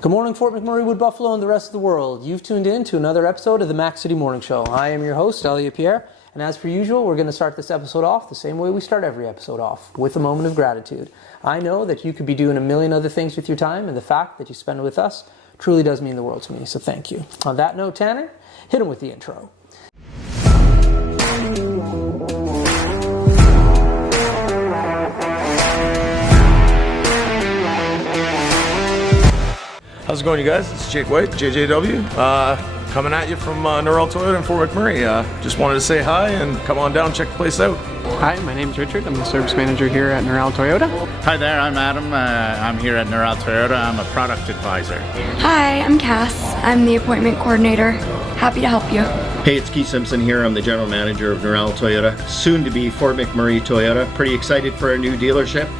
Good morning, Fort McMurray, Wood Buffalo, and the rest of the world. You've tuned in to another episode of the Mac City Morning Show. I am your host, Elliot Pierre, and as per usual, we're going to start this episode off the same way we start every episode off, with a moment of gratitude. I know that you could be doing a million other things with your time, and the fact that you spend it with us truly does mean the world to me, so thank you. On that note, Tanner, hit him with the intro. How's it going, you guys? It's Jake White, JJW, coming at you from Norrell Toyota in Fort McMurray. Just wanted to say hi and come on down, check the place out. Hi, my name's Richard. I'm the service manager here at Norrell Toyota. Hi there, I'm Adam. I'm here at Norrell Toyota. I'm a product advisor. Hi, I'm Cass. I'm the appointment coordinator. Happy to help you. Hey, it's Keith Simpson here. I'm the general manager of Norrell Toyota, soon to be Fort McMurray Toyota. Pretty excited for our new dealership.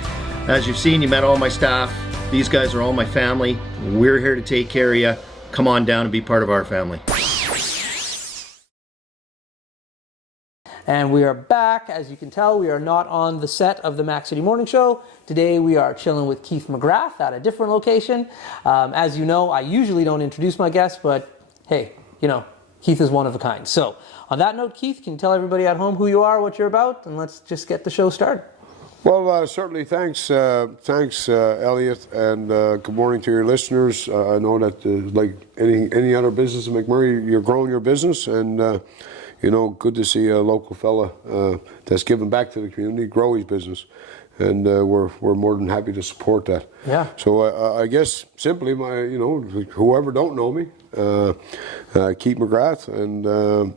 As you've seen, you met all my staff. These guys are all my family. We're here to take care of you. Come on down and be part of our family. And we are back. As you can tell, we are not on the set of the Mac City Morning Show. Today we are chilling with Keith McGrath at a different location. As you know, I usually don't introduce my guests, but hey, you know, Keith is one of a kind. So on that note, Keith, can you tell everybody at home who you are, what you're about, and let's just get the show started. Well, certainly thanks, Elliot, and good morning to your listeners. I know that like any other business in McMurray, you're growing your business, and you know, good to see a local fella that's giving back to the community grow his business, and we're more than happy to support that. Yeah. So I guess simply, whoever don't know me, Keith McGrath, and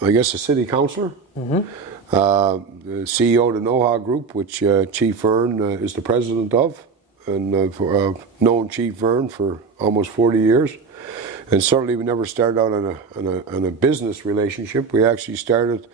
I guess a city councillor. Mm-hmm. The CEO of the NOHA group, which Chief Vern is the president of, and I've known Chief Vern for almost 40 years. And certainly we never started out on a business relationship. We actually started,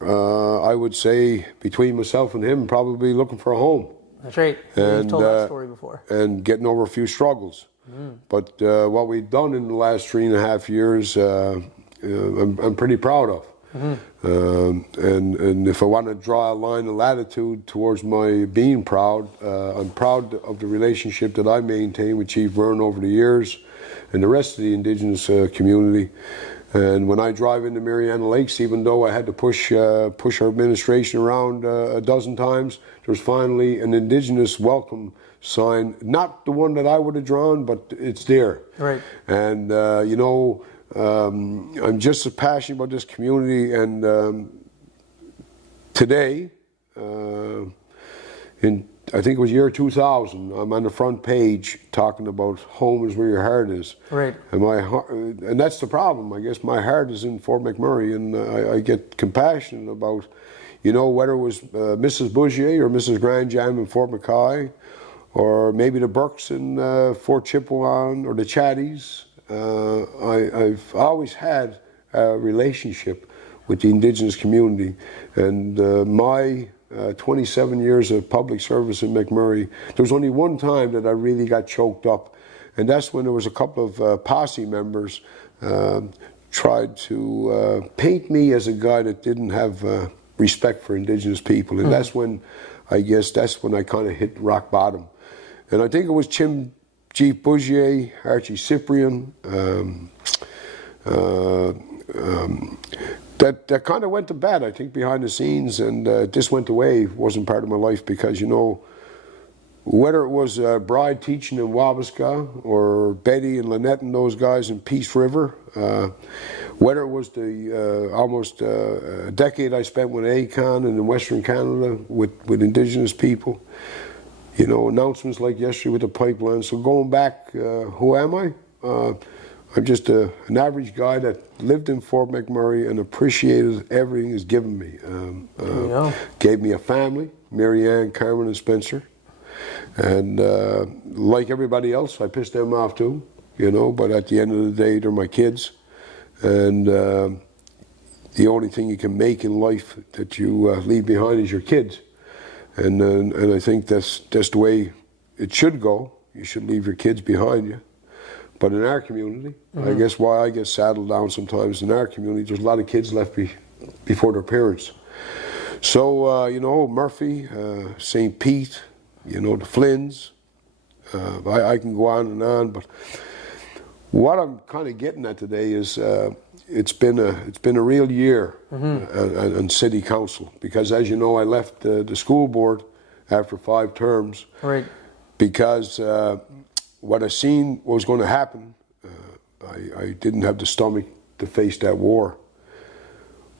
I would say, between myself and him, probably looking for a home. That's right. You've told that story before. And getting over a few struggles. Mm. But what we've done in the last 3.5 years, I'm pretty proud of. Mm-hmm. And if I want to draw a line of latitude towards my being proud, I'm proud of the relationship that I maintain with Chief Vern over the years and the rest of the Indigenous community. And when I drive into Mariana Lakes, even though I had to push our administration around a dozen times, there's finally an Indigenous welcome sign, not the one that I would have drawn, but it's there. Right. And you know, I'm just as passionate about this community, and today, I think it was year 2000, I'm on the front page talking about home is where your heart is. Right. And that's the problem. I guess my heart is in Fort McMurray, and I get compassionate about, you know, whether it was Mrs. Bougier or Mrs. Grandjam in Fort McKay, or maybe the Burks in Fort Chipewyan, or the Chatties. I've always had a relationship with the Indigenous community, and my 27 years of public service in McMurray, there was only one time that I really got choked up, and that's when there was a couple of posse members tried to paint me as a guy that didn't have respect for Indigenous people, and that's when I kind of hit rock bottom. And I think it was Chief Bougier, Archie Cyprian, that kind of went to bed, I think, behind the scenes, and this went away. It wasn't part of my life because, you know, whether it was Bride teaching in Wabasca, or Betty and Lynette and those guys in Peace River, whether it was the almost a decade I spent with ACON and in Western Canada with Indigenous people, you know, announcements like yesterday with the pipeline. So going back, who am I? I'm just an average guy that lived in Fort McMurray and appreciated everything he's given me. Gave me a family, Mary Ann, Carmen, and Spencer. And like everybody else, I pissed them off too, you know, but at the end of the day, they're my kids. And the only thing you can make in life that you leave behind is your kids. And I think that's the way it should go. You should leave your kids behind you. But in our community, I guess why I get saddled down sometimes in our community, there's a lot of kids left before their parents. So, you know, Murphy, St. Pete, you know, the Flynns, I can go on and on, but what I'm kind of getting at today is it's been a real year on city council, because as you know, I left the school board after 5 terms, Right. because what I seen was going to happen. I didn't have the stomach to face that war.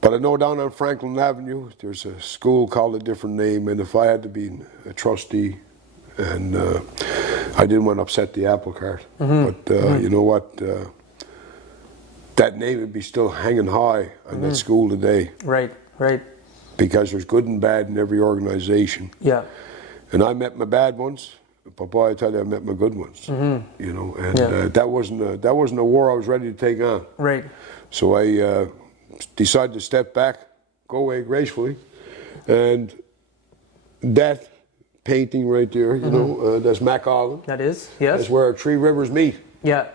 But I know down on Franklin Avenue, there's a school called a different name, and if I had to be a trustee, and I didn't want to upset the apple cart, but you know what? That name would be still hanging high on that school today. Right, right. Because there's good and bad in every organization. Yeah. And I met my bad ones, but boy, I tell you, I met my good ones. You know, and that wasn't a war I was ready to take on. Right. So I decided to step back, go away gracefully, and that painting right there, you know, that's Mac Island. That is, yes. That's where our 3 rivers meet. Yeah.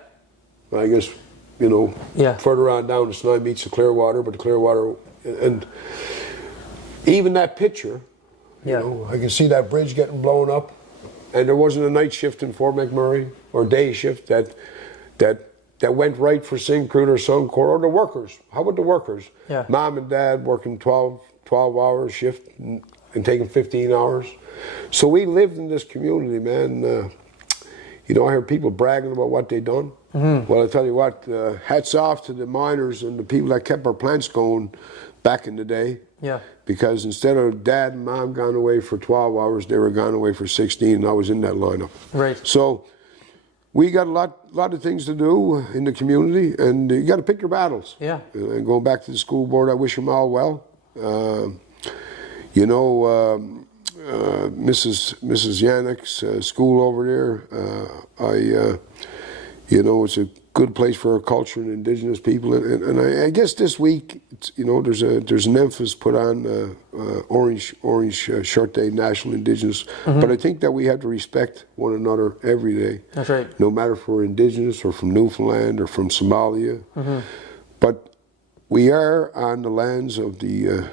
I guess, you know, Yeah. further on down the Sny meets the Clearwater, but the Clearwater, and even that picture, you know, I can see that bridge getting blown up, and there wasn't a night shift in Fort McMurray or day shift that went right for Syncrude or Suncor or the workers. How about the workers? Yeah. Mom and dad working 12 hour shift and taking 15 hours. So we lived in this community, man. You know, I hear people bragging about what they done. Well, I tell you what, hats off to the miners and the people that kept our plants going back in the day. Yeah. Because instead of dad and mom gone away for 12 hours, they were gone away for 16, and I was in that lineup. Right. So we got a lot of things to do in the community, and you got to pick your battles. Yeah. And going back to the school board, I wish them all well. You know, Mrs. Yannick's school over there, you know, it's a good place for our culture and Indigenous people, and I guess this week, you know, there's an emphasis put on Orange Shirt Day, National Indigenous, but I think that we have to respect one another every day. That's right. No matter if we're Indigenous or from Newfoundland or from Somalia, but we are on the lands of the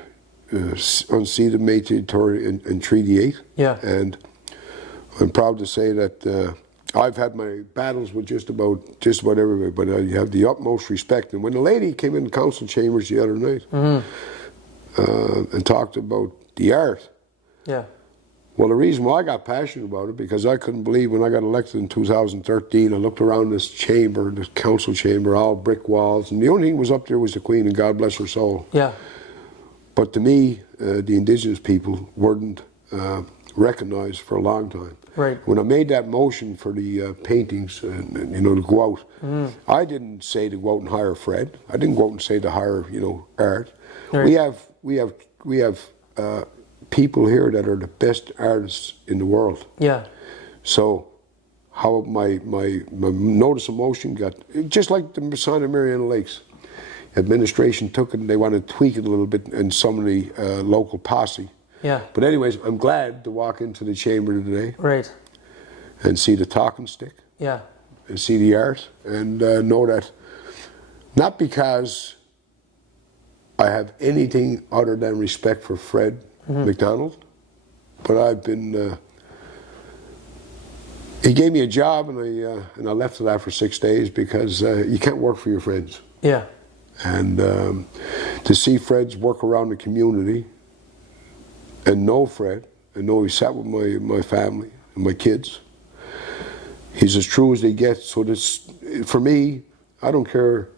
unceded Métis territory in Treaty 8. Yeah. And I'm proud to say that I've had my battles with just about everybody, but I have the utmost respect. And when the lady came in the council chambers the other night and talked about the art, Yeah. well, the reason why I got passionate about it, because I couldn't believe when I got elected in 2013, I looked around this chamber, this council chamber, all brick walls, and the only thing was up there was the Queen, and God bless her soul. Yeah. But to me, the Indigenous people weren't recognized for a long time. Right. When I made that motion for the paintings, and, you know, to go out, I didn't say to go out and hire Fred. I didn't go out and say to hire, you know, art. Right. We have people here that are the best artists in the world. Yeah. So how my notice of motion got, just like the Santa Mariana Lakes. Administration took it and they want to tweak it a little bit in some of the local posse. Yeah. But anyways, I'm glad to walk into the chamber today Right. and see the talking stick Yeah. and see the art and know that, not because I have anything other than respect for Fred McDonald, but I've been, he gave me a job and I left it after 6 days because you can't work for your friends. Yeah. And to see Fred's work around the community and know Fred, and know he sat with my family and my kids. He's as true as they get. So this, for me, I don't care.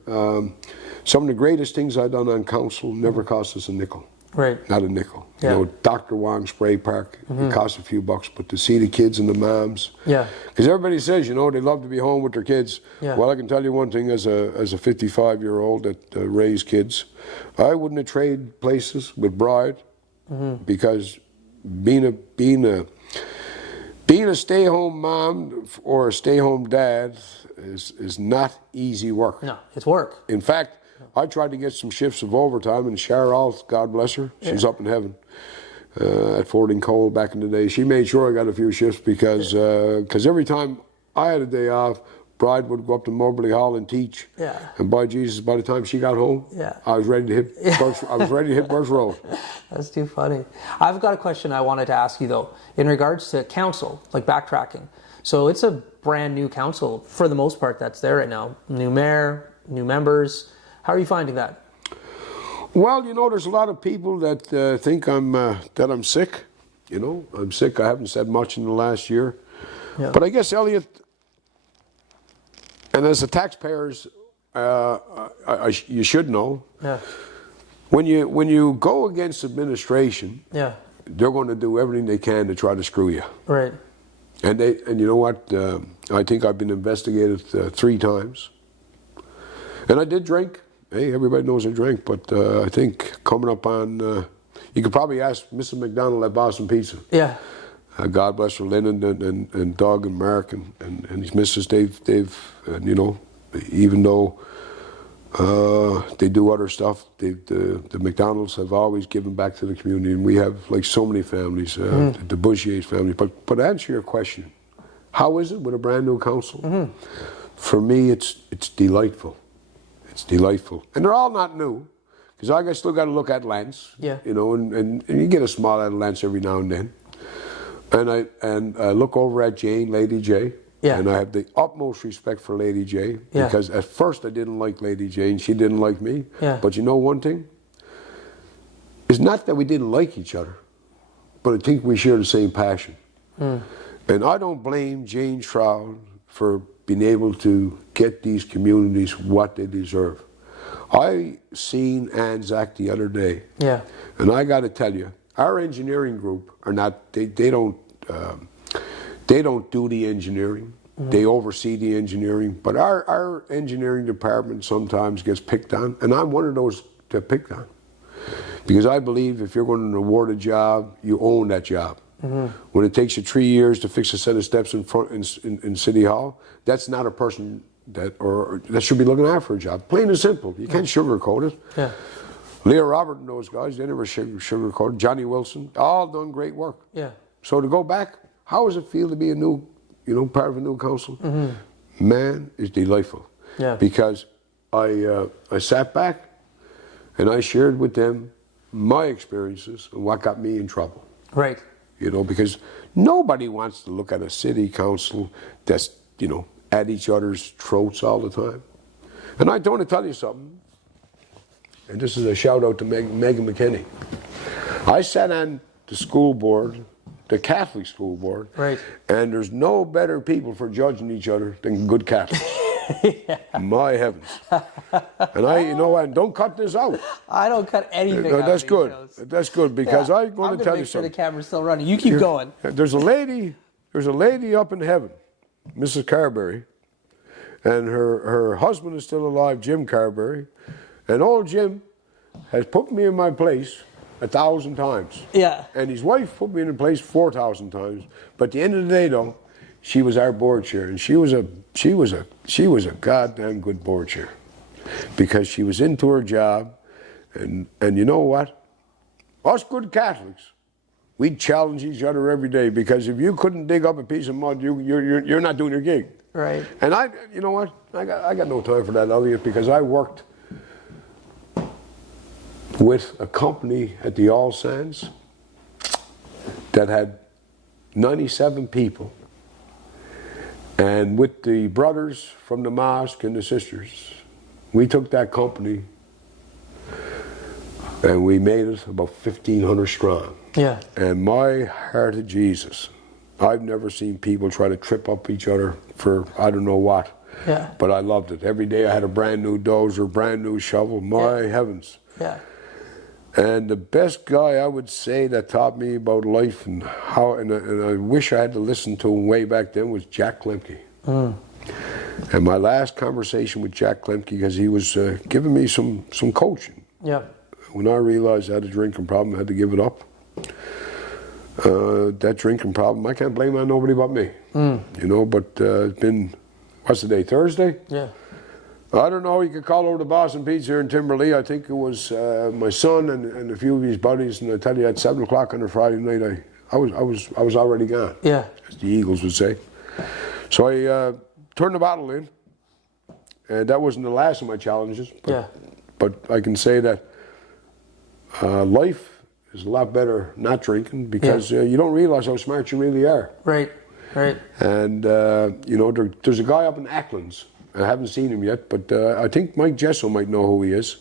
Some of the greatest things I've done on council never cost us a nickel. Right. Not a nickel. Yeah. You know, Dr. Wong Spray Park, it cost a few bucks, but to see the kids and the moms. Yeah. Because everybody says, you know, they love to be home with their kids. Yeah. Well, I can tell you one thing, as a 55-year-old that raised kids, I wouldn't have traded places with Bride, because being a stay-home mom or a stay-home dad is not easy work. No, it's work. In fact, I tried to get some shifts of overtime, and Cheryl, God bless her, she's up in heaven at Fording Coal back in the day. She made sure I got a few shifts because every time I had a day off, Bride would go up to Moberly Hall and teach. Yeah. And by Jesus, by the time she got home, Yeah. I was ready to hit Birch Road. That's too funny. I've got a question I wanted to ask you though, in regards to council, like backtracking. So it's a brand new council for the most part that's there right now. New mayor, new members. How are you finding that? Well, you know, there's a lot of people that think I'm sick. You know, I'm sick. I haven't said much in the last year. Yeah. But I guess, Elliot, and as the taxpayers, you should know, Yeah. when you go against administration, Yeah. they're going to do everything they can to try to screw you. Right. And you know what? I think I've been investigated 3 times. And I did drink. Hey, everybody knows I drank. But I think coming up on, you could probably ask Mrs. McDonald at Boston Pizza. Yeah. God bless her, Lynn and Doug and Mark and his missus. They've you know, even though they do other stuff, the McDonald's have always given back to the community, and we have like so many families, the Bouchier's family. But to answer your question, how is it with a brand new council? For me, it's delightful. It's delightful, and they're all not new, because I still got to look at Lance. Yeah. You know, and you get a smile out of Lance every now and then. And I look over at Jane, Lady J, Yeah. and I have the utmost respect for Lady J, Yeah. because at first I didn't like Lady J, and she didn't like me. Yeah. But you know one thing? It's not that we didn't like each other, but I think we share the same passion. And I don't blame Jane Shroud for being able to get these communities what they deserve. I seen Anzac the other day. Yeah. And I got to tell you, our engineering group are not. They don't do the engineering. They oversee the engineering. But our engineering department sometimes gets picked on, and I'm one of those that picked on, because I believe if you're going to award a job, you own that job. When it takes you 3 years to fix a set of steps in City Hall, that's not a person that should be looking after a job. Plain and simple. You can't sugarcoat it. Yeah. Leah Robert and those guys, they never sugarcoated. Johnny Wilson, all done great work. Yeah. So to go back, how does it feel to be a new, part of a new council? Man, it's delightful. Yeah. Because I sat back and I shared with them my experiences and what got me in trouble. Right. Because nobody wants to look at a city council that's, at each other's throats all the time. And I want to tell you something. And this is a shout out to Megan McKinney. I sat on the school board, the Catholic school board, Right. and there's no better people for judging each other than good Catholics. My heavens. And and don't cut this out. I don't cut anything No, out that's of these good. shows. That's good, because Yeah. I'm going to tell you make sure something. the camera's still running. You keep going. There's a lady up in heaven, Mrs. Carberry, and her husband is still alive, Jim Carberry, and old Jim has put me in my place 1,000 times. Yeah. And his wife put me in place 4,000 times. But at the end of the day, though, she was our board chair, and she was a goddamn good board chair, because she was into her job, and you know what? Us good Catholics, we'd challenge each other every day, because if you couldn't dig up a piece of mud, you're not doing your gig. Right. And you know what? I got no time for that, Elliot, because I worked with a company at the All Sands that had 97 people. And with the brothers from the mosque and the sisters, we took that company and we made it about 1,500 strong. Yeah. And my heart of Jesus, I've never seen people try to trip up each other for I don't know what. Yeah. But I loved it. Every day I had a brand new dozer, brand new shovel. My heavens. Yeah. And the best guy I would say that taught me about life and how, and I wish I had to listen to him way back then, was Jack Klemke. And my last conversation with Jack Klemke, because he was giving me some coaching. Yeah. When I realized I had a drinking problem, I had to give it up. That drinking problem, I can't blame it on nobody but me. But it's been, what's the day, Thursday? Yeah. I don't know, you could call over to Boston Pizza here in Timberley. I think it was my son and a few of his buddies, and I tell you, at 7 o'clock on a Friday night, I was already gone. Yeah. As the Eagles would say. So I turned the bottle in, and that wasn't the last of my challenges. But I can say that life is a lot better not drinking, because you don't realize how smart you really are. Right. Right. And, you know, there's a guy up in Acklands. I haven't seen him yet, but I think Mike Jesso might know who he is.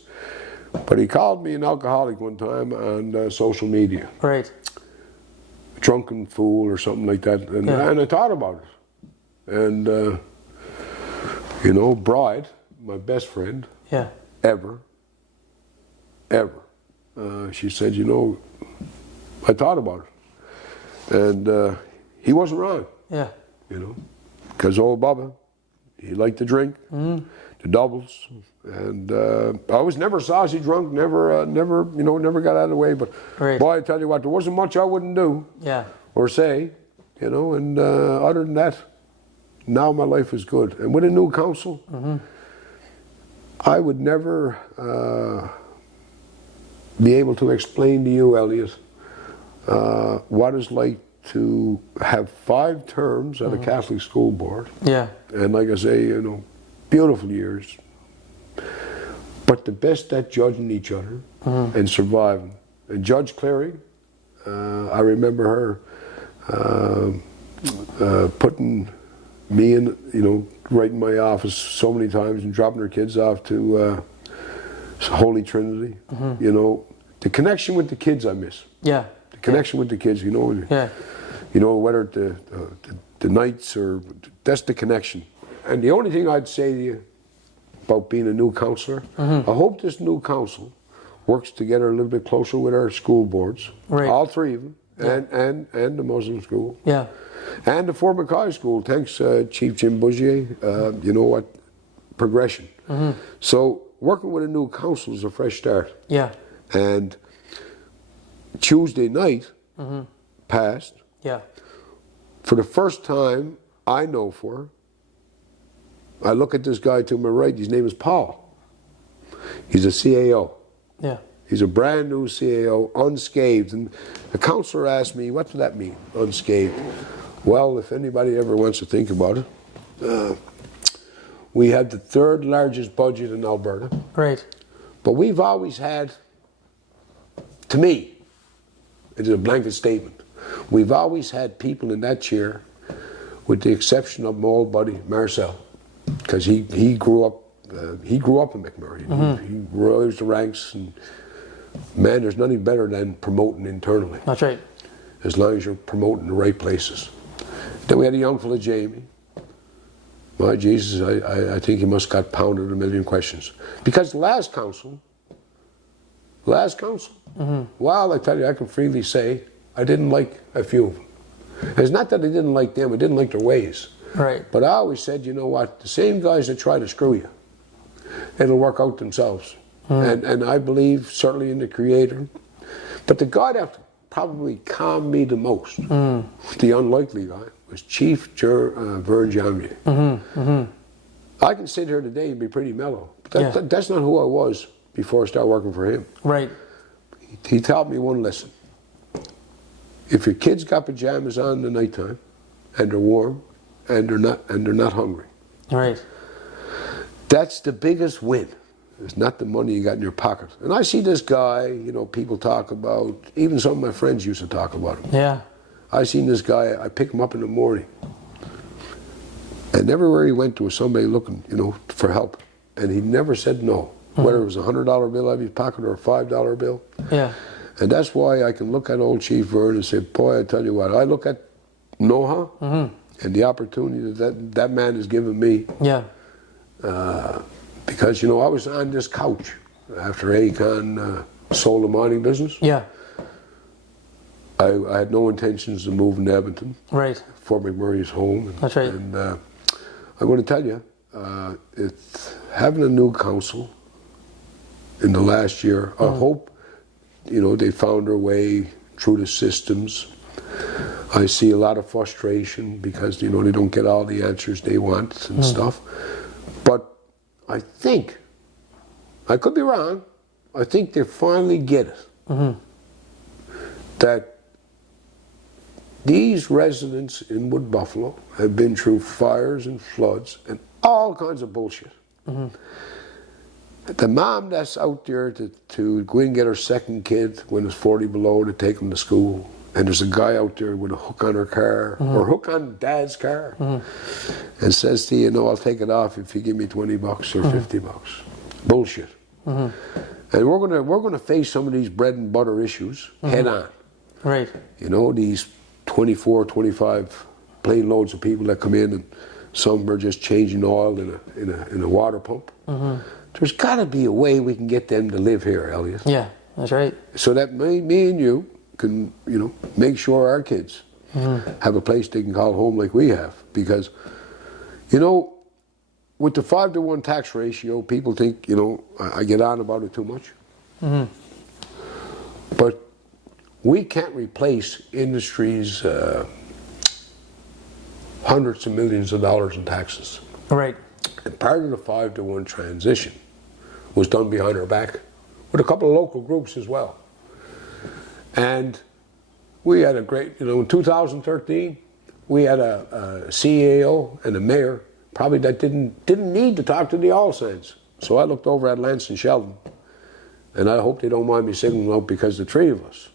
But he called me an alcoholic one time on social media. Right. Drunken fool or something like that. And, and I thought about it. And, you know, Bride, my best friend, ever, she said, you know, I thought about it. And he wasn't wrong. Yeah. You know, because old Bubba, he liked to drink, the doubles, and I was never saucy drunk, never, you know, never got out of the way. But boy, I tell you what, there wasn't much I wouldn't do, or say, you know. And other than that, now my life is good. And with a new council, I would never be able to explain to you, Elliot, what it's like to have 5 terms at a Catholic school board. Yeah. And like I say, you know, beautiful years. But the best at judging each other and surviving. And Judge Clary, I remember her putting me in, you know, right in my office so many times and dropping her kids off to Holy Trinity. You know, the connection with the kids I miss. Yeah. The connection with the kids, you know. You know, whether the nights or, that's the connection. And the only thing I'd say to you about being a new councillor, I hope this new council works together a little bit closer with our school boards, all 3 of them, and the Muslim school, and the Fort McCoy school. Thanks, Chief Jim Bougier. You know what? Progression. So working with a new council is a fresh start. Yeah. And Tuesday night passed. Yeah. For the first time I know for, I look at this guy to my right, his name is Paul. He's a CAO. Yeah. He's a brand new CAO, unscathed. And the councillor asked me, what does that mean, unscathed? Well, if anybody ever wants to think about it, we had the 3rd largest budget in Alberta. Right. But we've always had, to me, it is a blanket statement, we've always had people in that chair, with the exception of my old buddy Marcel, because he grew up in McMurray. He rose the ranks, and man, there's nothing better than promoting internally. That's right. As long as you're promoting the right places. Then we had a young fella, Jamie. My Jesus, I think he must have got pounded a million questions. Because the last council, well, I tell you, I can freely say, I didn't like a few of them. It's not that I didn't like them, I didn't like their ways. Right. But I always said, you know what, the same guys that try to screw you, it'll work out themselves. And I believe certainly in the Creator. But the guy that probably calmed me the most, the unlikely guy, was Chief Vern Jamier. I can sit here today and be pretty mellow, but that's not who I was before I started working for him. Right. He taught me one lesson. If your kids got pajamas on in the nighttime, and they're warm, and they're not hungry, right, that's the biggest win. It's not the money you got in your pocket. And I see this guy, you know, people talk about, even some of my friends used to talk about him. Yeah. I seen this guy, I pick him up in the morning, and everywhere he went to was somebody looking, you know, for help. And he never said no, whether it was a $100 bill out of his pocket or a $5 bill. Yeah. And that's why I can look at old Chief Vern and say, boy, I tell you what, I look at NOHA and the opportunity that man has given me. Yeah. Because, you know, I was on this couch after Akon sold the mining business. Yeah. I had no intentions of moving to Edmonton. Right. Fort McMurray's home. That's right. And I'm going to tell you, it's having a new council in the last year, I hope, you know, they found their way through the systems. I see a lot of frustration because, you know, they don't get all the answers they want and stuff. But I think, I could be wrong, I think they finally get it. That these residents in Wood Buffalo have been through fires and floods and all kinds of bullshit. The mom that's out there to go and get her second kid when it's 40 below to take them to school, and there's a guy out there with a hook on her car, or hook on Dad's car, and says to you, no, I'll take it off if you give me $20 or $50. Bullshit. And we're gonna face some of these bread and butter issues head on. Right. You know, these 24, 25 plane loads of people that come in, and some are just changing oil in a water pump. There's got to be a way we can get them to live here, Elliot. Yeah, that's right. So that me and you can, you know, make sure our kids have a place they can call home like we have. Because, you know, with the 5-to-1 tax ratio, people think, you know, I get on about it too much. But we can't replace industries' hundreds of millions of dollars in taxes. Right. And part of the 5-to-1 transition was done behind our back with a couple of local groups as well. And we had a great, you know, in 2013, we had a CAO and a mayor probably that didn't need to talk to the oil sands. So I looked over at Lance and Sheldon, and I hope they don't mind me singling out because the three of us.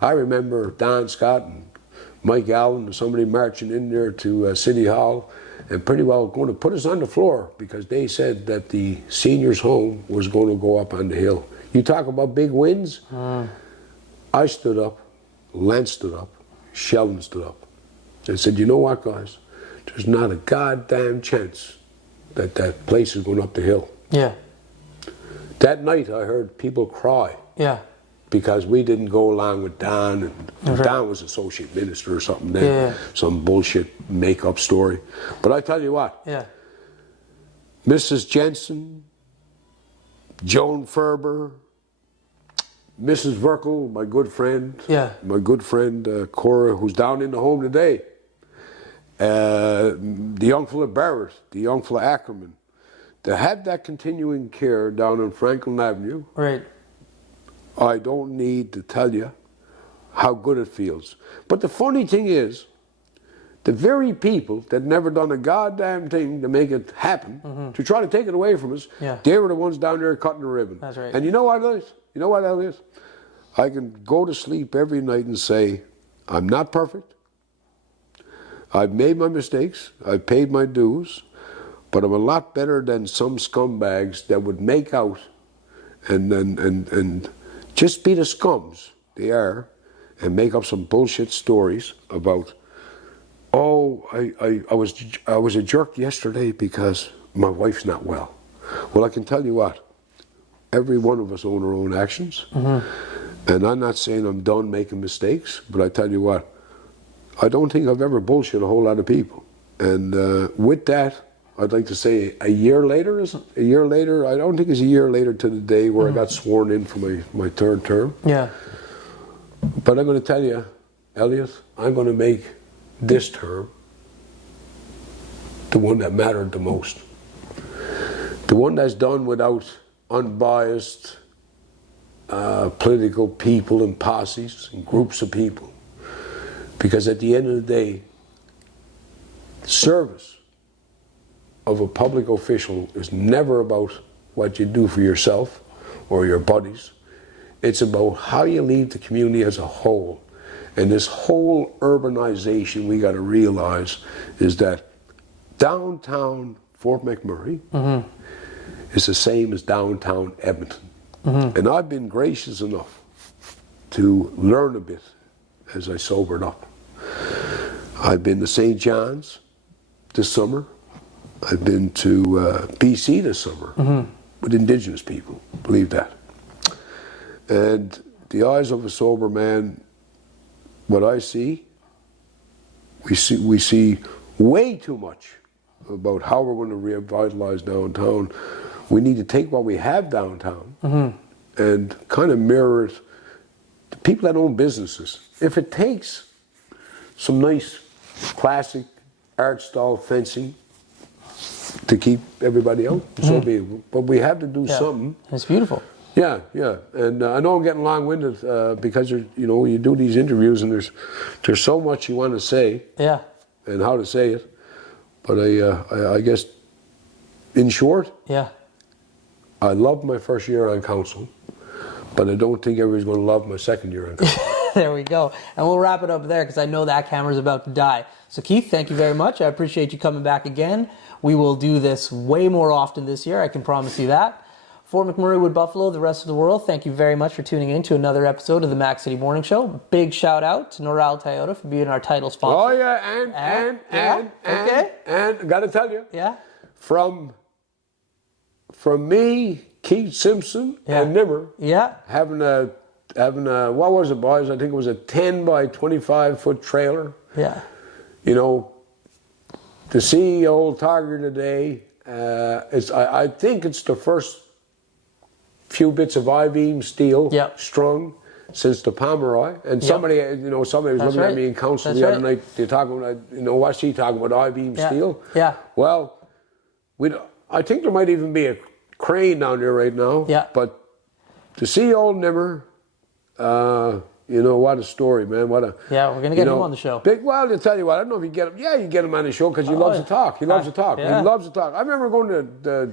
I remember Don Scott and Mike Allen and somebody marching in there to City Hall and pretty well going to put us on the floor because they said that the seniors' home was going to go up on the hill. You talk about big wins. I stood up, Lance stood up, Sheldon stood up, and said, you know what, guys? There's not a goddamn chance that that place is going up the hill. Yeah. That night I heard people cry. Yeah. Because we didn't go along with Don, and Don was associate minister or something then, some bullshit make-up story. But I tell you what, Mrs. Jensen, Joan Ferber, Mrs. Verkel, my good friend, Cora, who's down in the home today, the young fella Barrett, the young fella Ackerman, to have that continuing care down on Franklin Avenue. Right. I don't need to tell you how good it feels. But the funny thing is, the very people that never done a goddamn thing to make it happen, to try to take it away from us, they were the ones down there cutting the ribbon. That's right. And you know what, Ellis? You know what, Ellis? I can go to sleep every night and say, I'm not perfect. I've made my mistakes. I've paid my dues. But I'm a lot better than some scumbags that would make out and just be the scums they are and make up some bullshit stories about, oh, I was a jerk yesterday because my wife's not well. Well, I can tell you what, every one of us own our own actions. And I'm not saying I'm done making mistakes, but I tell you what, I don't think I've ever bullshit a whole lot of people. And with that, I'd like to say a year later, I don't think it's a year later to the day where I got sworn in for my third term. Yeah. But I'm going to tell you, Elliot, I'm going to make this term the one that mattered the most. The one that's done without unbiased political people and posses and groups of people. Because at the end of the day, service of a public official is never about what you do for yourself or your buddies. It's about how you leave the community as a whole. And this whole urbanization, we got to realize, is that downtown Fort McMurray is the same as downtown Edmonton. And I've been gracious enough to learn a bit as I sobered up. I've been to St. John's this summer. I've been to BC this summer with Indigenous people, believe that. And the eyes of a sober man, what I see, we see way too much about how we're going to revitalize downtown. We need to take what we have downtown and kind of mirror it to people that own businesses. If it takes some nice classic art style fencing to keep everybody out, so be it. But we have to do something. It's beautiful. Yeah. And I know I'm getting long-winded because you do these interviews and there's so much you want to say. Yeah. And how to say it. But I guess, in short, I loved my first year on council, but I don't think everybody's going to love my second year on council. There we go. And we'll wrap it up there because I know that camera's about to die. So Keith, thank you very much. I appreciate you coming back again. We will do this way more often this year. I can promise you that. For McMurray, Wood Buffalo, the rest of the world, thank you very much for tuning in to another episode of the Mac City Morning Show. Big shout out to Noral Toyota for being our title sponsor. Oh yeah, and got to tell you, Yeah? from me, Keith Simpson, Yeah. and Nimmer, Yeah? having a what was it, boys? I think it was a 10 by 25 foot trailer. Yeah. You know, to see old Tiger today, I think it's the first few bits of I-beam steel strung since the Pomeroy. And somebody was looking at me in council the other night. They're talking about, what's he talking about, I-beam steel? Yeah. Well, I think there might even be a crane down there right now. Yeah. But to see old Nimmer, what a story, man. Yeah, we're going to get him on the show. Well, to tell you what, I don't know if you get him. Yeah, you get him on the show because he loves to talk. He loves to talk. Yeah. He loves to talk. I remember going to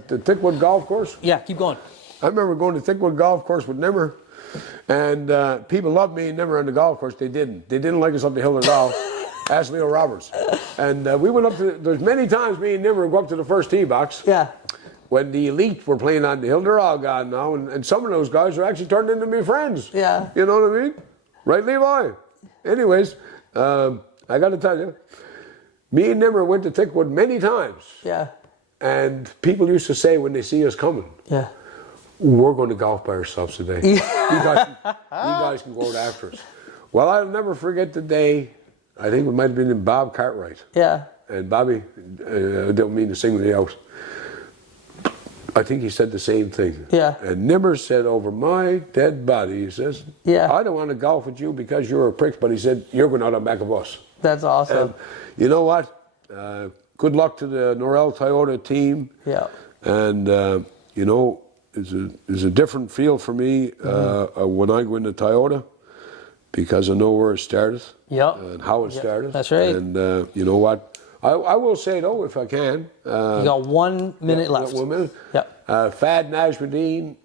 the Thickwood Golf Course. Yeah, keep going. I remember going to Thickwood Golf Course with Nimmer, and people loved me and Nimmer on the golf course. They didn't. They didn't like us up the hill of golf. Ask Leo Roberts. And we went up to, there's many times me and Nimmer would go up to the first tee box. Yeah. When the elite were playing on the hill, they're all gone now, and some of those guys are actually turned into me friends. Yeah. You know what I mean? Right, Levi? Anyways, I got to tell you, me and Nimmer went to Thickwood many times. Yeah. And people used to say when they see us coming, Yeah. we're going to golf by ourselves today. You guys can go out after us. Well, I'll never forget the day, I think it might have been in Bob Cartwright. Yeah. And Bobby, I don't mean to single you out, I think he said the same thing. Yeah. And Nimmer said, over my dead body, he says, Yeah. I don't want to golf with you because you're a prick, but he said, you're going out on back of us. That's awesome. You know what? Good luck to the Noral Toyota team. Yeah. And, it's a different feel for me when I go into Toyota because I know where it started and how it started. That's right. And you know what? I will say, though, if I can. You got 1 minute left. 1 minute. Yep. Fad Najmuddin,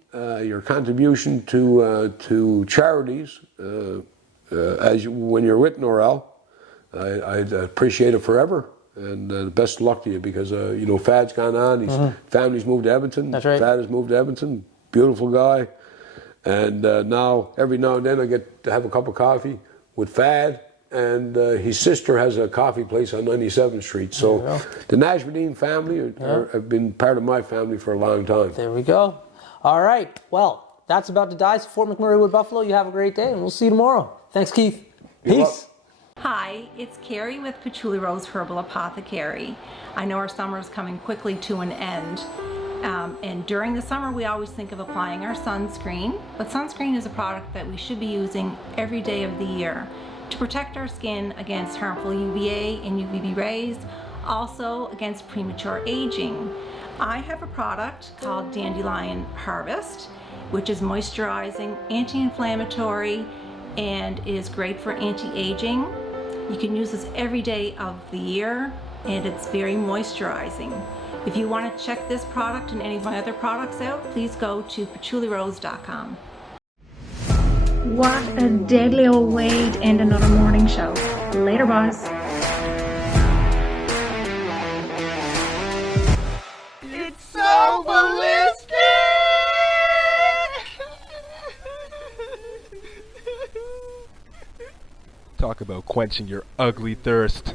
your contribution to charities when you're with Noral, I'd appreciate it forever. And best of luck to you because, Fad's gone on. His family's moved to Edmonton. That's right. Fad has moved to Edmonton. Beautiful guy. And now, every now and then, I get to have a cup of coffee with Fad. And his sister has a coffee place on 97th Street. So the Najmuddin family have been part of my family for a long time. There we go. All right. Well, that's about to die. So Fort McMurray, Wood Buffalo, you have a great day, and we'll see you tomorrow. Thanks, Keith. Peace. Hi, it's Carrie with Patchouli Rose Herbal Apothecary. I know our summer is coming quickly to an end. And during the summer, we always think of applying our sunscreen. But sunscreen is a product that we should be using every day of the year to protect our skin against harmful UVA and UVB rays, also against premature aging. I have a product called Dandelion Harvest, which is moisturizing, anti-inflammatory, and is great for anti-aging. You can use this every day of the year, and it's very moisturizing. If you want to check this product and any of my other products out, please go to patchoulirose.com. What a deadly old way to end another morning show. Later, boss. It's so ballistic! Talk about quenching your ugly thirst.